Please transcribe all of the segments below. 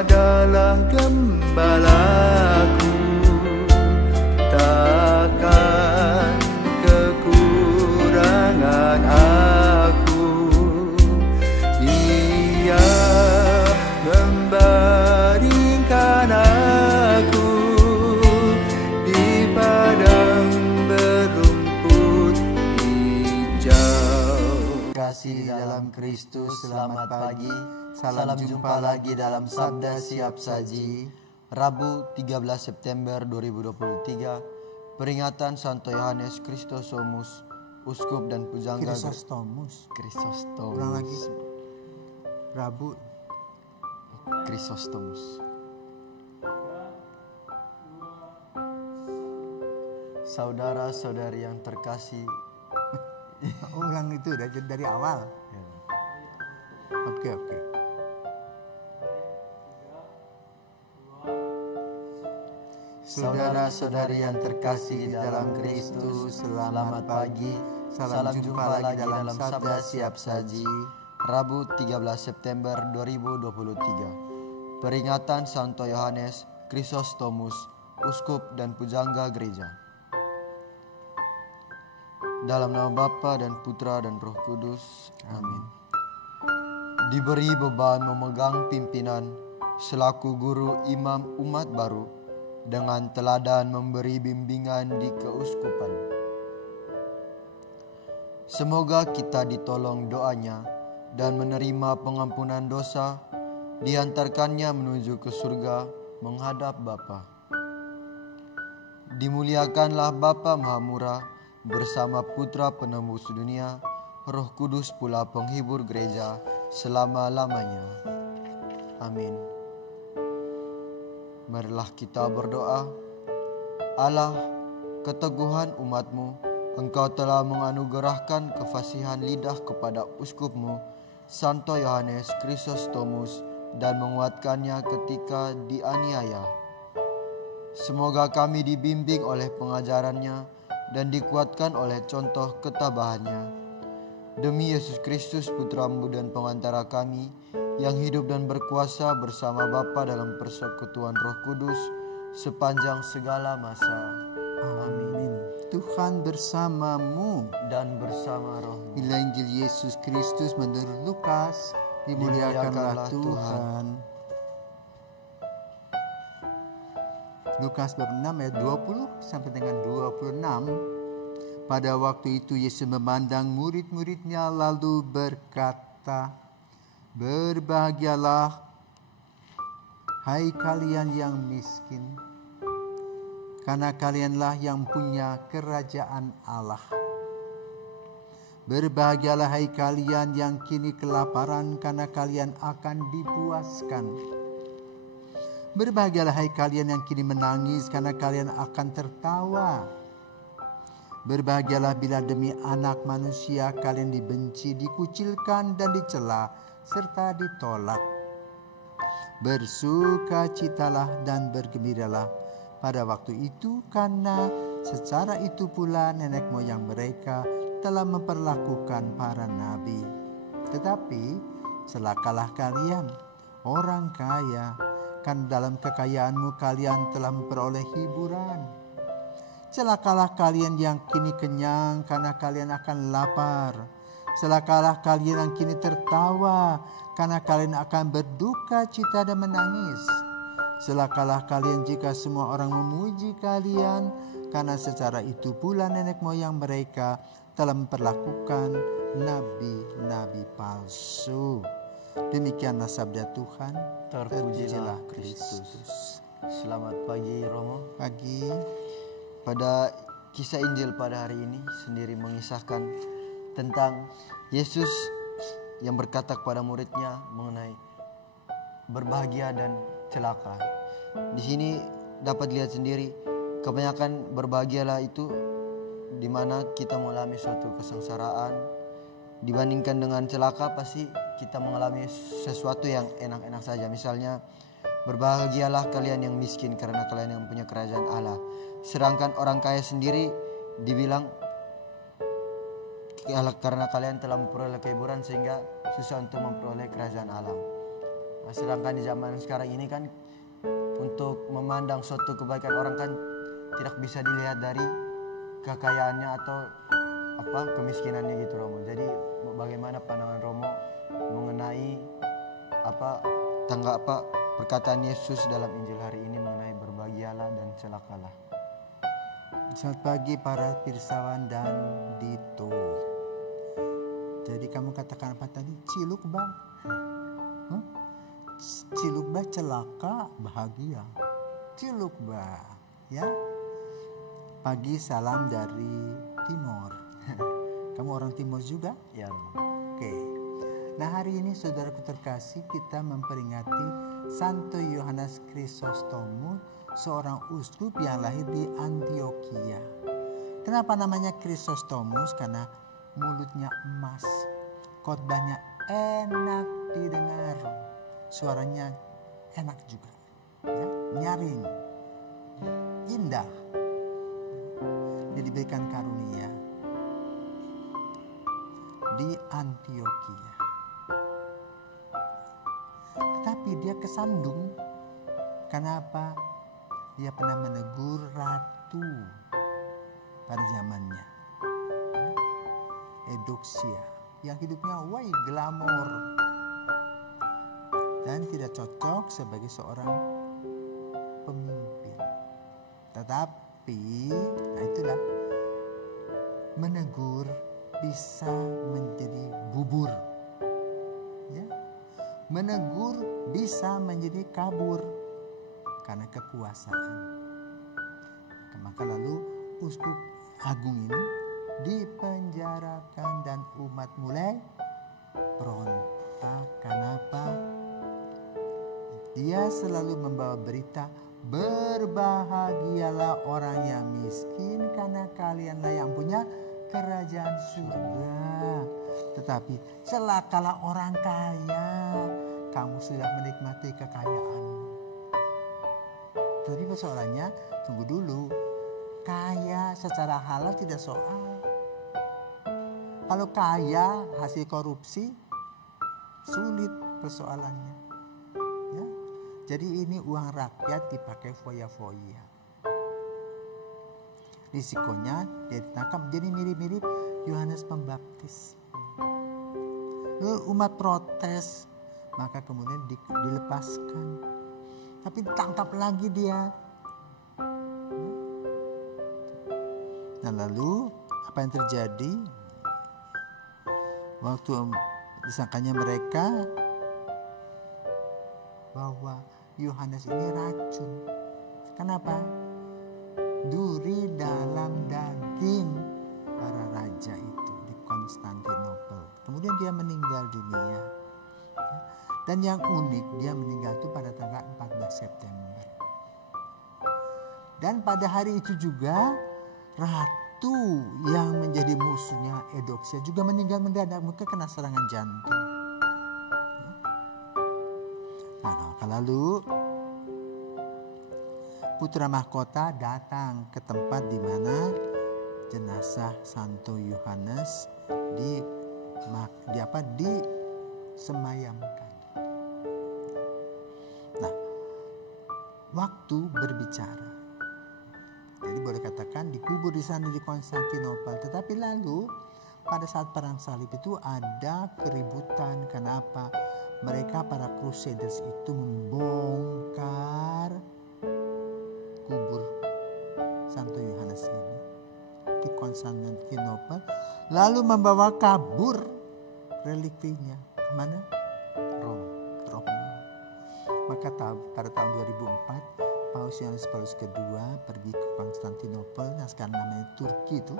adalah gembalaku, takkan kekurangan aku. Ia membaringkan aku di padang berumput hijau. Kasih di dalam Kristus, selamat pagi. Salam jumpa lagi dalam Sabda Siap Saji. Rabu 13 September 2023. Peringatan Santo Yohanes Chrysostomus, Uskup dan Pujangga. Chrysostomus. Chrysostomus. Ulang lagi. Rabu. Chrysostomus. Saudara-saudari yang terkasih. Ulang itu dari awal. Oke. Saudara-saudari yang terkasih di dalam Kristus, selamat pagi. Salam jumpa lagi dalam Sabda Siap Saji. Rabu 13 September 2023. Peringatan Santo Yohanes Chrysostomus, Uskup dan Pujangga Gereja. Dalam nama Bapa dan Putra dan Roh Kudus. Amin. Diberi beban memegang pimpinan selaku guru imam umat baru, dengan teladan memberi bimbingan di keuskupan. Semoga kita ditolong doanya dan menerima pengampunan dosa, diantarkannya menuju ke surga menghadap Bapa. Dimuliakanlah Bapa Mahamurah bersama Putra Penembus dunia, Roh Kudus pula penghibur gereja selama-lamanya. Amin. Marilah kita berdoa. Allah, keteguhan umat-Mu, Engkau telah menganugerahkan kefasihan lidah kepada Uskup-Mu, Santo Yohanes Chrysostomus, dan menguatkannya ketika dianiaya. Semoga kami dibimbing oleh pengajarannya dan dikuatkan oleh contoh ketabahannya. Demi Yesus Kristus, Putra-Mu dan pengantara kami, yang hidup dan berkuasa bersama Bapa dalam persekutuan Roh Kudus sepanjang segala masa. Amin. Tuhan bersamamu Dan bersama rohmu. Inilah Injil Yesus Kristus menurut Lukas. Dimuliakanlah Tuhan. Lukas bab 6 ayat 20 sampai dengan 26. Pada waktu itu Yesus memandang murid-muridnya lalu berkata, "Berbahagialah, hai kalian yang miskin, karena kalianlah yang punya kerajaan Allah. Berbahagialah, hai kalian yang kini kelaparan, karena kalian akan dipuaskan. Berbahagialah, hai kalian yang kini menangis, karena kalian akan tertawa. Berbahagialah bila demi Anak Manusia kalian dibenci, dikucilkan dan dicela, serta ditolak. Bersukacitalah dan bergembiralah pada waktu itu, karena secara itu pula nenek moyang mereka telah memperlakukan para nabi. Tetapi celakalah kalian, orang kaya, kan dalam kekayaanmu kalian telah memperoleh hiburan. Celakalah kalian yang kini kenyang, karena kalian akan lapar. Celakalah kalian yang kini tertawa, karena kalian akan berduka cita dan menangis. Celakalah kalian jika semua orang memuji kalian, karena secara itu pula nenek moyang mereka telah memperlakukan nabi-nabi palsu." Demikianlah sabda Tuhan. Terpujilah Kristus. Selamat pagi Romo. Pagi. Pada kisah Injil pada hari ini sendiri mengisahkan tentang Yesus yang berkata kepada muridnya mengenai berbahagia dan celaka. Di sini dapat lihat sendiri, kebanyakan berbahagialah itu di mana kita mengalami suatu kesengsaraan, dibandingkan dengan celaka pasti kita mengalami sesuatu yang enak-enak saja. Misalnya, berbahagialah kalian yang miskin karena kalian yang punya kerajaan Allah. Sedangkan orang kaya sendiri dibilang karena kalian telah memperoleh kehiburan sehingga susah untuk memperoleh kerajaan Allah. Sedangkan di zaman sekarang ini kan untuk memandang suatu kebaikan orang kan tidak bisa dilihat dari kekayaannya atau kemiskinannya gitu Romo. Jadi bagaimana pandangan Romo mengenai perkataan Yesus dalam Injil hari ini mengenai berbahagialah dan celakalah. Selamat pagi para pirsawan dan Dito. Jadi kamu katakan apa tadi? Ciluk bang? Ciluk bah celaka bahagia. Ciluk bah ya. Pagi salam dari Timor. Kamu orang Timor juga? Ya. Oke. Nah hari ini saudaraku terkasih kita memperingati Santo Yohanes Chrysostomus, seorang uskup yang lahir di Antioquia. Kenapa namanya Chrysostomus? Karena mulutnya emas, khotbahnya enak didengar, suaranya enak juga, ya, nyaring, indah. Dia diberikan karunia di Antioquia. Tetapi dia kesandung. Kenapa? Dia pernah menegur ratu pada zamannya, Eudoxia, yang hidupnya glamor dan tidak cocok sebagai seorang pemimpin. Tetapi, nah itulah, menegur bisa menjadi bubur, ya. Menegur bisa menjadi kabur karena kekuasaan. Maka lalu uskup agung ini dipenjarakan dan umat mulai berontak. Kenapa? Dia selalu membawa berita, berbahagialah orang yang miskin karena kalianlah yang punya kerajaan surga. Tetapi celakalah orang kaya, kamu sudah menikmati kekayaan. Tapi persoalannya, tunggu dulu, kaya secara halal tidak soal. Kalau kaya hasil korupsi, sulit persoalannya. Ya? Jadi ini uang rakyat dipakai foya-foya. Risikonya dia ditangkap, jadi mirip-mirip Yohanes Pembaptis. Lalu umat protes, maka kemudian dilepaskan. Tapi ditangkap lagi dia. Nah lalu apa yang terjadi? Waktu disangkanya mereka bahwa Yohanes ini racun. Kenapa? Duri dalam daging para raja itu di Konstantinopel. Kemudian dia meninggal dunia. Dan yang unik, dia meninggal itu pada tanggal 14 September. Dan pada hari itu juga ratu yang menjadi musuhnya Eudoxia juga meninggal mendadak, maka kena serangan jantung. Nah, lalu putra mahkota datang ke tempat di mana jenazah Santo Yohanes disemayamkan. Nah, waktu berbicara. Jadi boleh katakan dikubur di sana di Konstantinopel. Tetapi lalu pada saat perang salib itu ada keributan. Kenapa? Mereka para Crusaders itu membongkar kubur Santo Yohanes ini di Konstantinopel, lalu membawa kabur relikvinya kemana? Roma. Maka pada tahun 2004 Paus Yohanes Paulus II pergi ke Konstantinopel, yang sekarang namanya Turki itu,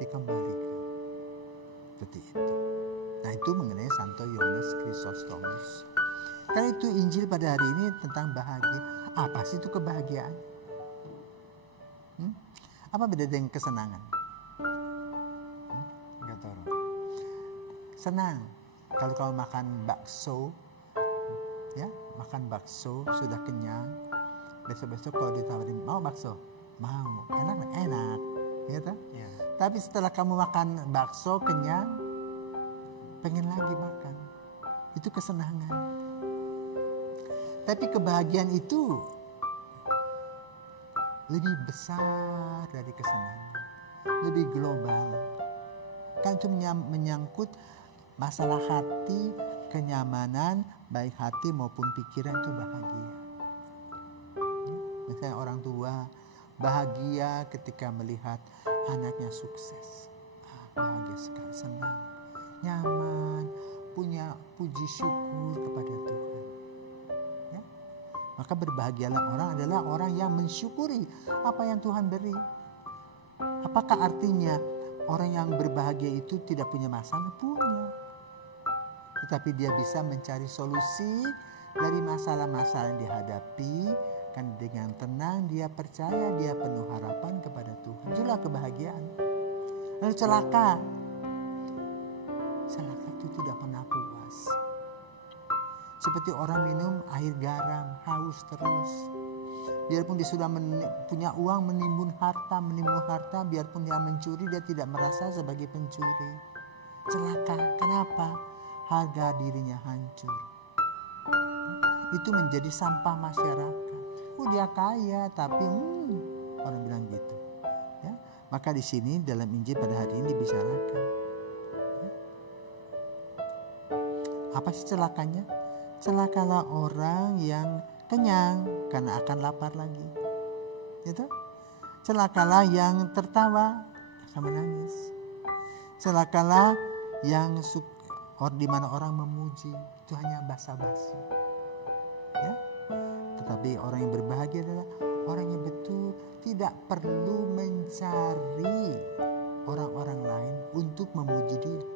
dikembalikan seperti itu. Nah itu mengenai Santo Yohanes Chrysostomus. Karena itu Injil pada hari ini tentang bahagia. Apa sih itu kebahagiaan? Apa beda dengan kesenangan? Enggak tahu. Senang kalau kamu makan bakso, ya makan bakso sudah kenyang. Besok-besok kalau ditawarin mau bakso, mau, enak, gitu. Ya. Tapi setelah kamu makan bakso kenyang, pengen lagi makan. Itu kesenangan. Tapi kebahagiaan itu lebih besar dari kesenangan, lebih global. Kan itu menyangkut masalah hati, kenyamanan, baik hati maupun pikiran itu bahagia. Misalnya orang tua bahagia ketika melihat anaknya sukses. Bahagia sekali, senang, nyaman, punya puji syukur kepada Tuhan. Ya? Maka berbahagialah orang adalah orang yang mensyukuri apa yang Tuhan beri. Apakah artinya orang yang berbahagia itu tidak punya masalah? Punya. Tetapi dia bisa mencari solusi dari masalah-masalah yang dihadapi. Kan dengan tenang dia percaya, dia penuh harapan kepada Tuhan. Itulah kebahagiaan. Lalu celaka. Celaka itu tidak pernah puas. Seperti orang minum air garam, haus terus. Biarpun dia sudah punya uang, menimbun harta, biarpun dia mencuri, dia tidak merasa sebagai pencuri. Celaka. Kenapa? Harga dirinya hancur. Itu menjadi sampah masyarakat. Dia kaya, tapi orang bilang gitu. Ya, maka di sini dalam Injil pada hari ini dibicarakan. Ya. Apa sih celakanya? Celakalah orang yang kenyang karena akan lapar lagi. Gitu? Celakalah yang tertawa akan menangis. Celakalah yang di mana orang memuji, itu hanya basa-basi. Ya? Tetapi orang yang berbahagia adalah orang yang betul tidak perlu mencari orang-orang lain untuk memuji dia.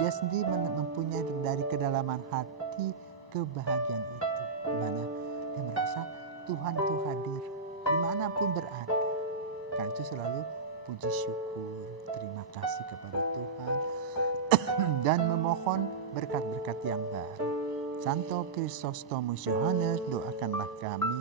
Dia sendiri mempunyai dari kedalaman hati kebahagiaan itu. Di mana dia merasa Tuhan itu hadir dimanapun berada. Karena itu selalu puji syukur, terima kasih kepada Tuhan dan memohon berkat-berkat yang baru. Santo Chrysostomus Yohanes, doakanlah kami.